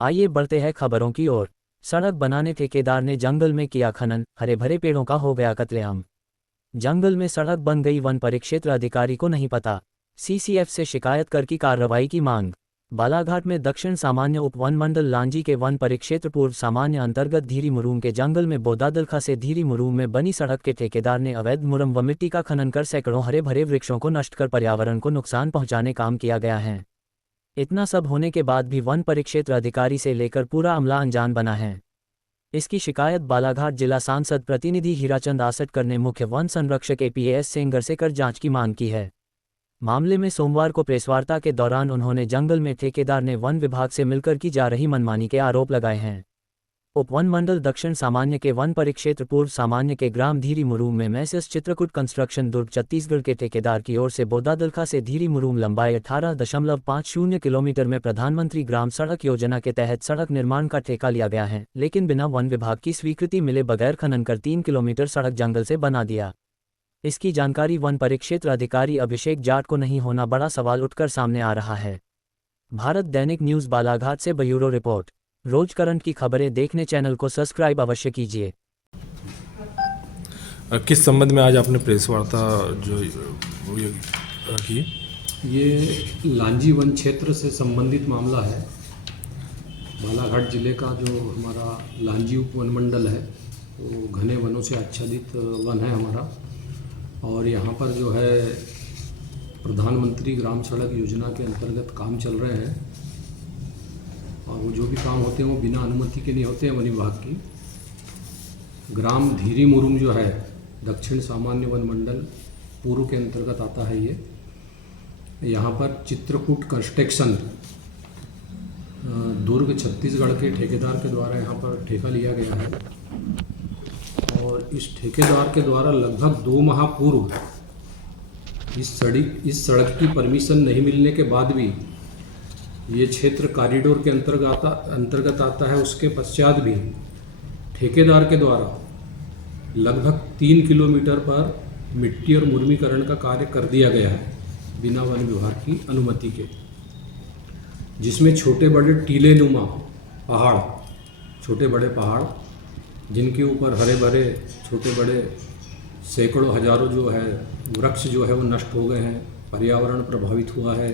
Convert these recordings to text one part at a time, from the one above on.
आइए बढ़ते हैं खबरों की ओर। सड़क बनाने ठेकेदार ने जंगल में किया खनन, हरे भरे पेड़ों का हो गया कत्लेआम। जंगल में सड़क बन गई, वन परिक्षेत्र अधिकारी को नहीं पता। सीसीएफ से शिकायत कर की कार्रवाई की मांग। बालाघाट में दक्षिण सामान्य उप वन मंडल लांजी के वन परिक्षेत्र पूर्व सामान्य अंतर्गत धीरी मुरूम के जंगल में बोदादलखा से धीरी मुरूम में बनी सड़क के ठेकेदार ने अवैध मुरम व मिट्टी का खनन कर सैकड़ों हरे भरे वृक्षों को नष्ट कर पर्यावरण को नुकसान पहुंचाने काम किया गया है। इतना सब होने के बाद भी वन परिक्षेत्र अधिकारी से लेकर पूरा अमला अनजान बना है। इसकी शिकायत बालाघाट जिला सांसद प्रतिनिधि हीराचंद आसटकर ने मुख्य वन संरक्षक एपीएस सेंगर से कर जांच की मांग की है। मामले में सोमवार को प्रेसवार्ता के दौरान उन्होंने जंगल में ठेकेदार ने वन विभाग से मिलकर की जा रही मनमानी के आरोप लगाए हैं। उप वन मंडल दक्षिण सामान्य के वन परिक्षेत्र पूर्व सामान्य के ग्राम धीरी मुरूम में मैसेस चित्रकूट कंस्ट्रक्शन दुर्ग छत्तीसगढ़ के ठेकेदार की ओर से बोदादलखा से धीरी मुरूम लंबाई 18.50 किलोमीटर में प्रधानमंत्री ग्राम सड़क योजना के तहत सड़क निर्माण का ठेका लिया गया है, लेकिन बिना वन विभाग की स्वीकृति मिले बगैर खनन कर 3 किलोमीटर सड़क जंगल से बना दिया। इसकी जानकारी वन परिक्षेत्र अधिकारी अभिषेक जाट को नहीं होना बड़ा सवाल उठकर सामने आ रहा है। भारत दैनिक न्यूज़ बालाघाट से ब्यूरो रिपोर्ट। रोज करंट की खबरें देखने चैनल को सब्सक्राइब अवश्य कीजिए। किस संबंध में आज आपने प्रेस वार्ता जो की? ये लांजी वन क्षेत्र से संबंधित मामला है। बालाघाट जिले का जो हमारा लांजी उप वन मंडल है वो घने वनों से आच्छादित वन है हमारा, और यहाँ पर जो है प्रधानमंत्री ग्राम सड़क योजना के अंतर्गत काम चल रहे हैं, और वो जो भी काम होते हैं वो बिना अनुमति के नहीं होते हैं वन विभाग की। ग्राम धीरी मुरूम जो है दक्षिण सामान्य वन मंडल पूर्व के अंतर्गत आता है। ये यहाँ पर चित्रकूट कंस्ट्रक्शन दुर्ग छत्तीसगढ़ के ठेकेदार के द्वारा यहाँ पर ठेका लिया गया है, और इस ठेकेदार के द्वारा लगभग 2 माह पूर्व इस सड़क की परमिशन नहीं मिलने के बाद भी ये क्षेत्र कॉरिडोर के अंतर्गत आता है। उसके पश्चात भी ठेकेदार के द्वारा लगभग 3 किलोमीटर पर मिट्टी और मुर्मीकरण का कार्य कर दिया गया है बिना वन विभाग की अनुमति के, जिसमें छोटे बड़े टीले नुमा पहाड़, छोटे बड़े पहाड़ जिनके ऊपर हरे भरे छोटे बड़े सैकड़ों हजारों जो है वृक्ष जो है वो नष्ट हो गए हैं, पर्यावरण प्रभावित हुआ है।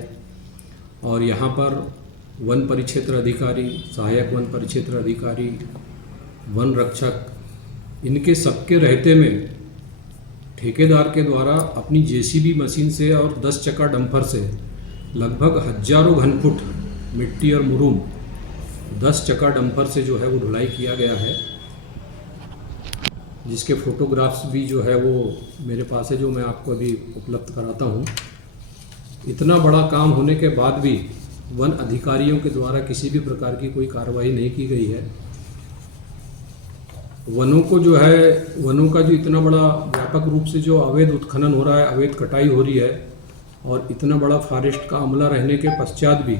और यहाँ पर वन परिक्षेत्र अधिकारी, सहायक वन परिक्षेत्र अधिकारी, वन रक्षक, इनके सबके रहते में ठेकेदार के द्वारा अपनी जेसीबी मशीन से और 10 चक्का डंपर से लगभग हजारों घन फुट मिट्टी और मुरूम 10 चक्का डंपर से जो है वो ढुलाई किया गया है, जिसके फोटोग्राफ्स भी जो है वो मेरे पास है, जो मैं आपको अभी उपलब्ध कराता हूँ। इतना बड़ा काम होने के बाद भी वन अधिकारियों के द्वारा किसी भी प्रकार की कोई कार्रवाई नहीं की गई है। वनों को जो है, वनों का जो इतना बड़ा व्यापक रूप से जो अवैध उत्खनन हो रहा है, अवैध कटाई हो रही है, और इतना बड़ा फॉरेस्ट का अमला रहने के पश्चात भी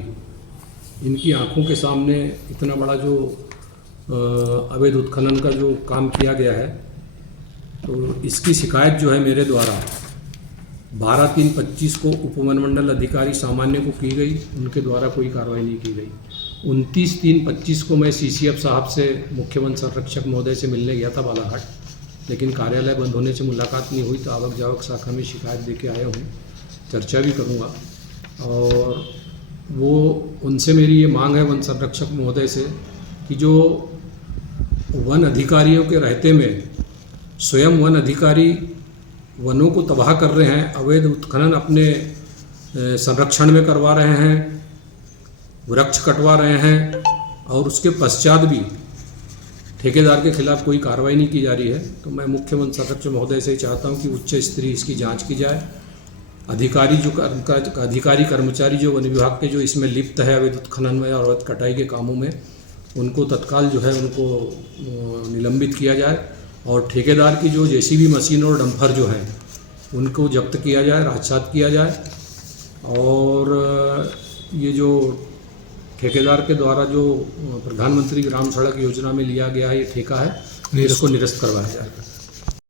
इनकी आंखों के सामने इतना बड़ा जो अवैध उत्खनन का जो काम किया गया है, तो इसकी शिकायत जो है मेरे द्वारा 12/3/25 को उपमंडल अधिकारी सामान्य को की गई, उनके द्वारा कोई कार्रवाई नहीं की गई। 29/3/25 को मैं सीसीएफ साहब से, मुख्य वन संरक्षक महोदय से मिलने गया था बालाघाट, लेकिन कार्यालय बंद होने से मुलाकात नहीं हुई, तो आवक जावक शाखा में शिकायत देके आया हूँ, चर्चा भी करूँगा। और वो उनसे मेरी ये मांग है वन संरक्षक महोदय से कि जो वन अधिकारियों के रहते में स्वयं वन अधिकारी वनों को तबाह कर रहे हैं, अवैध उत्खनन अपने संरक्षण में करवा रहे हैं, वृक्ष कटवा रहे हैं, और उसके पश्चात भी ठेकेदार के खिलाफ कोई कार्रवाई नहीं की जा रही है। तो मैं मुख्य वन संरक्षक महोदय से चाहता हूं कि उच्च स्तरीय इसकी जांच की जाए। अधिकारी कर्मचारी जो वन विभाग के जो इसमें लिप्त है अवैध उत्खनन में और अवैध कटाई के कामों में, उनको तत्काल जो है उनको निलंबित किया जाए, और ठेकेदार की जो जेसीबी मशीन और डंपर जो है उनको जब्त किया जाए, राजसात किया जाए, और ये जो ठेकेदार के द्वारा जो प्रधानमंत्री ग्राम सड़क योजना में लिया गया है ये ठेका है, इसको निरस्त करवाया जाएगा।